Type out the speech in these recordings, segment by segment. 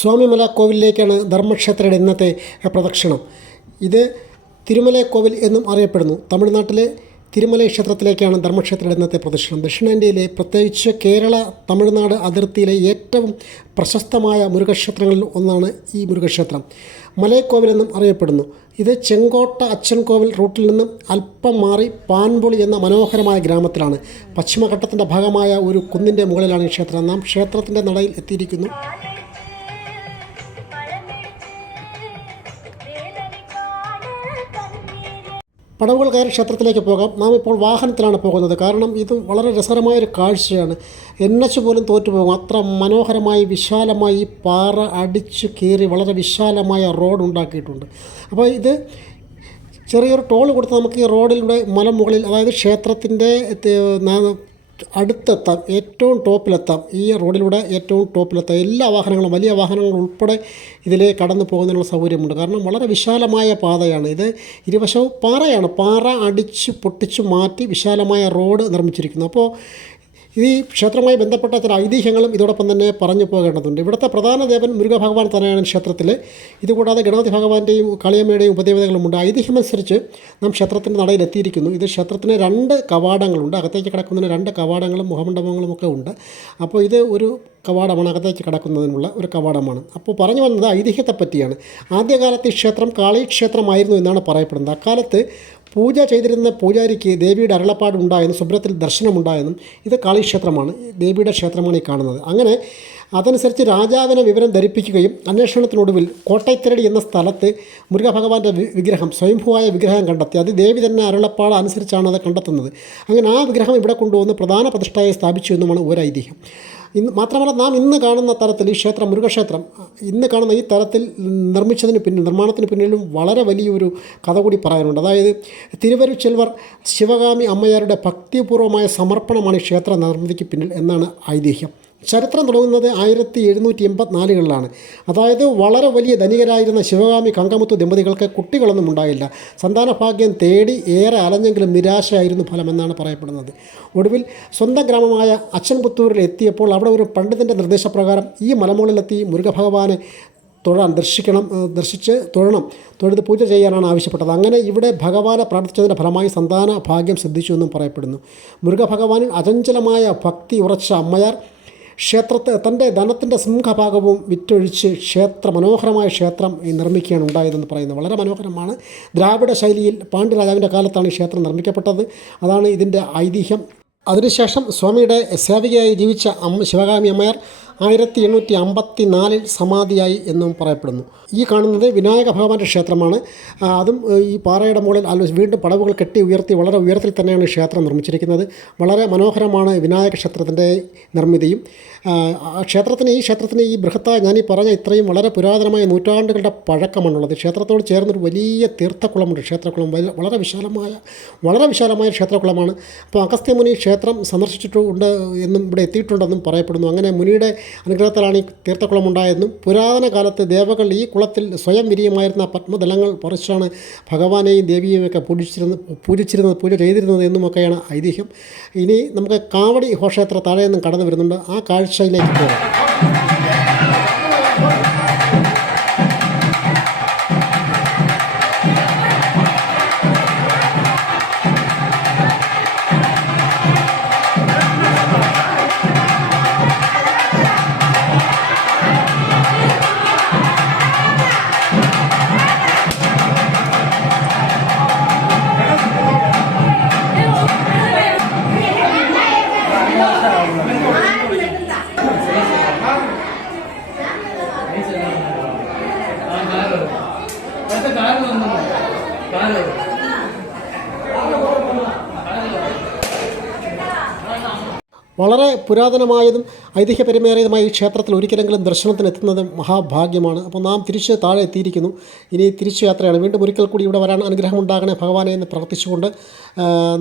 സ്വാമിമല കോവിലിലേക്കാണ് ധർമ്മക്ഷേത്രയുടെ ഇന്നത്തെ പ്രദക്ഷിണം. ഇത് തിരുമല കോവിൽ എന്നും അറിയപ്പെടുന്നു. തമിഴ്നാട്ടിലെ തിരുമല ക്ഷേത്രത്തിലേക്കാണ് ധർമ്മക്ഷേത്രയുടെ ഇന്നത്തെ പ്രദക്ഷിണം. ദക്ഷിണേന്ത്യയിലെ പ്രത്യേകിച്ച് കേരള തമിഴ്നാട് അതിർത്തിയിലെ ഏറ്റവും പ്രശസ്തമായ മുരുകക്ഷേത്രങ്ങളിൽ ഒന്നാണ് ഈ മുരുകക്ഷേത്രം. മലയക്കോവിൽ എന്നും അറിയപ്പെടുന്നു. ഇത് ചെങ്കോട്ട അച്ഛൻ കോവിൽ റൂട്ടിൽ നിന്നും അല്പം മാറി പാൻപൊളി എന്ന മനോഹരമായ ഗ്രാമത്തിലാണ്. പശ്ചിമഘട്ടത്തിന്റെ ഭാഗമായ ഒരു കുന്നിന്റെ മുകളിലാണ് ഈ ക്ഷേത്രം. നാം ക്ഷേത്രത്തിന്റെ നടയിൽ എത്തിയിരിക്കുന്നു. പടവുകൾ കയറി ക്ഷേത്രത്തിലേക്ക് പോകാം. നാം ഇപ്പോൾ വാഹനത്തിലാണ് പോകുന്നത്. കാരണം ഇത് വളരെ രസകരമായൊരു കാഴ്ചയാണ്. എൻ എച്ച് പോലും തോറ്റുപോകും. അത്ര മനോഹരമായി വിശാലമായി പാറ അടിച്ചു കീറി വളരെ വിശാലമായ റോഡ് ഉണ്ടാക്കിയിട്ടുണ്ട്. അപ്പോൾ ഇത് ചെറിയൊരു ടോൾ കൊടുത്ത് നമുക്ക് ഈ റോഡിലൂടെ മലമുകളിൽ അതായത് ക്ഷേത്രത്തിന്റെ അടുത്തെത്താം ഏറ്റവും ടോപ്പിലെത്താം ഈ റോഡിലൂടെ ഏറ്റവും ടോപ്പിലെത്താം. എല്ലാ വാഹനങ്ങളും വലിയ വാഹനങ്ങൾ ഉൾപ്പെടെ ഇതിലേ കടന്നു പോകുന്നതിനുള്ള സൗകര്യമുണ്ട്. കാരണം വളരെ വിശാലമായ പാതയാണ് ഇത്. ഇരുവശവും പാറയാണ്. പാറ അടിച്ച് പൊട്ടിച്ച് മാറ്റി വിശാലമായ റോഡ് നിർമ്മിച്ചിരിക്കുന്നു. അപ്പോൾ ഈ ക്ഷേത്രവുമായി ബന്ധപ്പെട്ട ചില ഐതിഹ്യങ്ങളും ഇതോടൊപ്പം തന്നെ പറഞ്ഞു പോകേണ്ടതുണ്ട്. ഇവിടുത്തെ പ്രധാന ദേവൻ മുരുക ഭഗവാൻ തന്നെയാണ് ക്ഷേത്രത്തിൽ ഇതുകൂടാതെ ഗണപതി ഭഗവാന്റെയും കളിയമ്മയുടെയും ഉപദേവതകളുമുണ്ട് ഐതിഹ്യമനുസരിച്ച് നാം ക്ഷേത്രത്തിന്റെ നടയിലെത്തിയിരിക്കുന്നു ഇത് ക്ഷേത്രത്തിന് രണ്ട് കവാടങ്ങളുണ്ട്. അകത്തേക്ക് കിടക്കുന്നതിന് രണ്ട് കവാടങ്ങളും മുഖമണ്ഡപങ്ങളും ഒക്കെ ഉണ്ട്. അപ്പോൾ ഇത് ഒരു കവാടമാണ് അകത്തേക്ക് കടക്കുന്നതിനുള്ള ഒരു കവാടമാണ്. അപ്പോൾ പറഞ്ഞു വന്നത് ഐതിഹ്യത്തെ പറ്റിയാണ് ആദ്യകാലത്ത് ഈ ക്ഷേത്രം കാളി ക്ഷേത്രമായിരുന്നു എന്നാണ് പറയപ്പെടുന്നത്. അക്കാലത്ത് പൂജ ചെയ്തിരുന്ന പൂജാരിക്ക് ദേവിയുടെ അരുളപ്പാട് ഉണ്ടായെന്നും സുബ്രത്തിൽ ദർശനമുണ്ടായെന്നും ഇത് കാളീക്ഷേത്രമാണ് ദേവിയുടെ ക്ഷേത്രമാണ് ഈ കാണുന്നത്. അങ്ങനെ അതനുസരിച്ച് രാജാവിനെ വിവരം ധരിപ്പിക്കുകയും അന്വേഷണത്തിനൊടുവിൽ കോട്ടയത്തിരടി എന്ന സ്ഥലത്ത് മുരുകഭഗവാന്റെ വിഗ്രഹം സ്വയംഭൂവായ വിഗ്രഹം കണ്ടെത്തി. അത് ദേവി തന്നെ അരുളപ്പാട് അനുസരിച്ചാണ് അത് കണ്ടെത്തുന്നത്. അങ്ങനെ ആ വിഗ്രഹം ഇവിടെ കൊണ്ടുവന്ന് പ്രധാന പ്രതിഷ്ഠയെ സ്ഥാപിച്ചു എന്നുമാണ് ഒരു ഐതിഹ്യം ഇന്ന് മാത്രമല്ല നാം ഇന്ന് കാണുന്ന തരത്തിൽ ഈ ക്ഷേത്രം മുരുകക്ഷേത്രം ഇന്ന് കാണുന്ന ഈ തരത്തിൽ നിർമ്മിച്ചതിന് പിന്നിൽ നിർമ്മാണത്തിന് പിന്നിലും വളരെ വലിയൊരു കഥ കൂടി പറയാനുണ്ട്. അതായത് തിരുവരു ചെൽവർ ശിവകാമി അമ്മയാരുടെ ഭക്തിപൂർവമായ സമർപ്പണമാണ് ക്ഷേത്ര നിർമ്മിതിക്ക് പിന്നിൽ എന്നാണ് ഐതിഹ്യം. ചരിത്രം തുടങ്ങുന്നത് ആയിരത്തി എഴുന്നൂറ്റി എൺപത്തിനാലുകളിലാണ്. അതായത് വളരെ വലിയ ധനികരായിരുന്ന ശിവകാമി കങ്കമുത്തു ദമ്പതികൾക്ക് കുട്ടികളൊന്നും ഉണ്ടായില്ല. സന്താനഭാഗ്യം തേടി ഏറെ അലഞ്ഞെങ്കിലും നിരാശയായിരുന്നു ഫലമെന്നാണ് പറയപ്പെടുന്നത്. ഒടുവിൽ സ്വന്തം ഗ്രാമമായ അച്ഛൻപുത്തൂരിൽ എത്തിയപ്പോൾ അവിടെ ഒരു പണ്ഡിതന്റെ നിർദ്ദേശപ്രകാരം ഈ മലമുകളിലെത്തി മുരുകഭഗവാനെ തൊഴാൻ ദർശിക്കണം ദർശിച്ച് തൊഴണം തൊഴുത് പൂജ ചെയ്യാനാണ് ആവശ്യപ്പെട്ടത്. അങ്ങനെ ഇവിടെ ഭഗവാനെ പ്രാർത്ഥിച്ചതിന്റെ ഫലമായി സന്താന ഭാഗ്യം സിദ്ധിച്ചു എന്നും പറയപ്പെടുന്നു. മുരുകഭഗവാനിൽ അചഞ്ചലമായ ഭക്തി ഉറച്ച അമ്മയാർ ക്ഷേത്രത്തെ തന്റെ ധനത്തിന്റെ സിംഹഭാഗവും വിറ്റൊഴിച്ച് ക്ഷേത്ര മനോഹരമായ ക്ഷേത്രം നിർമ്മിക്കുകയാണ് ഉണ്ടായതെന്ന് പറയുന്നത് വളരെ മനോഹരമാണ്. ദ്രാവിഡ ശൈലിയിൽ പാണ്ഡ്യരാജാവിന്റെ കാലത്താണ് ഈ ക്ഷേത്രം നിർമ്മിക്കപ്പെട്ടത്. അതാണ് ഇതിന്റെ ഐതിഹ്യം. അതിനുശേഷം സ്വാമിയുടെ സേവികയായി ജീവിച്ച അമ്മ ശിവകാമി അമ്മയാർ ആയിരത്തി എണ്ണൂറ്റി അമ്പത്തി നാലിൽ സമാധിയായി എന്നും പറയപ്പെടുന്നു. ഈ കാണുന്നത് വിനായക ഭഗവാന്റെ ക്ഷേത്രമാണ്. അതും ഈ പാറയുടെ മുകളിൽ അല്ല വീണ്ടും പടവുകൾ കെട്ടി ഉയർത്തി വളരെ ഉയരത്തിൽ തന്നെയാണ് ക്ഷേത്രം നിർമ്മിച്ചിരിക്കുന്നത്. വളരെ മനോഹരമാണ് വിനായക ക്ഷേത്രത്തിന്റെ നിർമ്മിതിയും. ക്ഷേത്രത്തിന് ഈ ക്ഷേത്രത്തിന് ഈ ബൃഹത്തായ ഞാനീ പറഞ്ഞ ഇത്രയും വളരെ പുരാതനമായ നൂറ്റാണ്ടുകളുടെ പഴക്കമാണുള്ളത്. ക്ഷേത്രത്തോട് ചേർന്നൊരു വലിയ തീർത്ഥക്കുളമുണ്ട്. ക്ഷേത്രക്കുളം വളരെ വിശാലമായ വളരെ വിശാലമായ ക്ഷേത്രക്കുളമാണ്. അപ്പോൾ അഗസ്ത്യമുനി ക്ഷേത്രം സന്ദർശിച്ചിട്ടുണ്ട് എന്നും ഇവിടെ എത്തിയിട്ടുണ്ടെന്നും പറയപ്പെടുന്നു. അങ്ങനെ മുനിയുടെ അനുഗ്രഹത്തിലാണ് ഈ തീർത്ഥക്കുളം പുരാതന കാലത്ത് ദേവകൾ ഈ കുളത്തിൽ സ്വയം വിരിയമായിരുന്ന പത്മദലങ്ങൾ പറിച്ചാണ് ഭഗവാനെയും ദേവിയെയും ഒക്കെ പൂജിച്ചിരുന്നത് പൂജിച്ചിരുന്നത് പൂജ ചെയ്തിരുന്നത് എന്നുമൊക്കെയാണ് ഐതിഹ്യം. ഇനി നമുക്ക് കാവടി ഘോഷയാത്ര താഴെ നിന്നും കടന്നു വരുന്നുണ്ട്. ആ കാഴ്ചയിലേക്ക് പോകാം. காரணம் വളരെ പുരാതനമായതും ഐതിഹ്യപരമേറിയതുമായ ഈ ക്ഷേത്രത്തിൽ ഒരിക്കലെങ്കിലും ദർശനത്തിന് എത്തുന്നത് മഹാഭാഗ്യമാണ്. അപ്പോൾ നാം തിരിച്ച് താഴെ എത്തിയിരിക്കുന്നു. ഇനി തിരിച്ചു യാത്രയാണ്. വീണ്ടും ഒരിക്കൽ കൂടി ഇവിടെ വരാൻ അനുഗ്രഹം ഉണ്ടാകണേ ഭഗവാനെ എന്ന് പ്രാർത്ഥിച്ചുകൊണ്ട്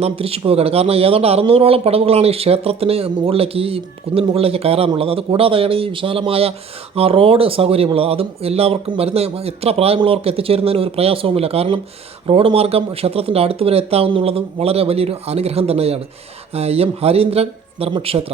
നാം തിരിച്ചു പോവുകയാണ്. കാരണം ഏതാണ്ട് അറുന്നൂറോളം പടവുകളാണ് ഈ ക്ഷേത്രത്തിന് മുകളിലേക്ക് ഈ കുന്നിൻ മുകളിലേക്ക് കയറാനുള്ളത്. അത് കൂടാതെയാണ് ഈ വിശാലമായ ആ റോഡ് സൗകര്യമുള്ളത്. അതും എല്ലാവർക്കും വരുന്ന എത്ര പ്രായമുള്ളവർക്ക് എത്തിച്ചേരുന്നതിന് ഒരു പ്രയാസവുമില്ല. കാരണം റോഡ് മാർഗം ക്ഷേത്രത്തിന്റെ അടുത്ത് വരെ എത്താമെന്നുള്ളതും വളരെ വലിയൊരു അനുഗ്രഹം തന്നെയാണ്. എം ഹരീന്ദ്രൻ ಧರ್ಮಕ್ಷೇತ್ರ